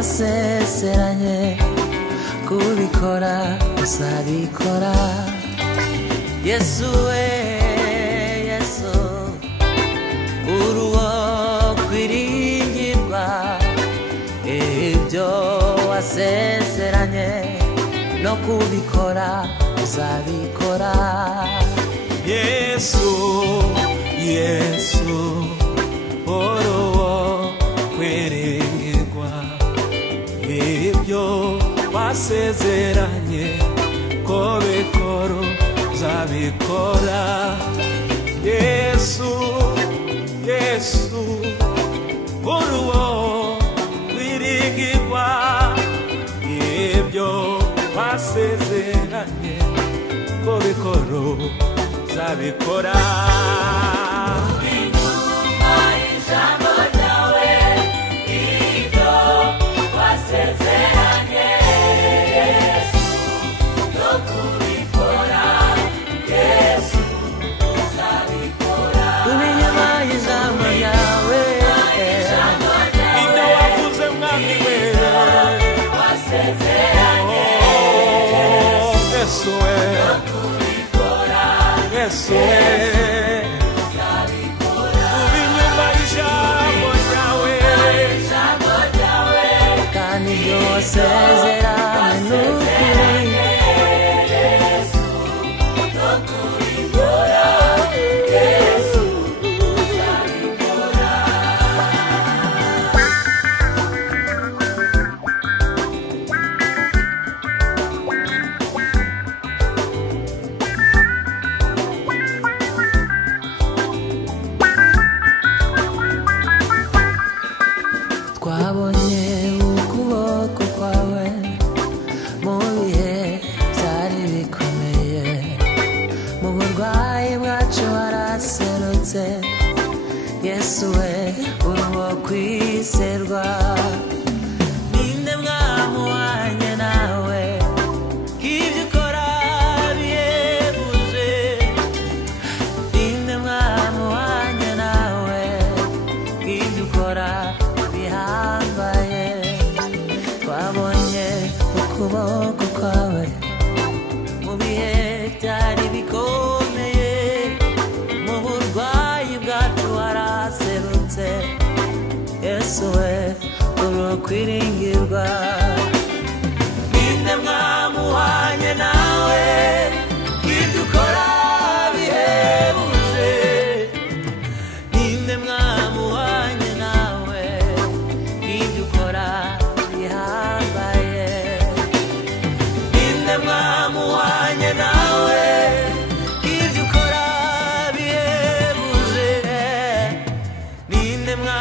wasezeranye kubikora uzabikora. Yesu we Yesu uruwo kwiringirwa, ibyo wasezeranye no kubikora uzabikora. Yesu Yesu uruwo kwiringirwa, ibyo wasezeranye ko bikora uzabikora. Yesu Yesu uruwo kwiringirwa, ibyo wasezeranye ko bikora uzabikora. Yesu ubinyuma ijambo ryawe, kandi ibyo wasezeranye n'ukuri. Twabonye ukuboko kwawe mu bihe byari bikomeye, mu burwayi bwacu waraserutse. Yesu we uruwo kwizerwa, ninde mwamuhanye nawe? Ibyo ukora bihebuje, ninde mwamuhanye nawe? Ibyo ukora bihambaye. Twabonye ukuboko kwawe mu bihe byari bikomeye, mu burwayi bwacu waraserutse. Yesu we uruwo kwiringirwa, ninde mwamuhanye nawe? Ibyo ukora bihebuje, ninde mwamuhanye nawe? Ibyo ukora bihambaye. Ninde mwamuhanye nawe? Ibyo ukora bihebuje, ninde mwamuhanye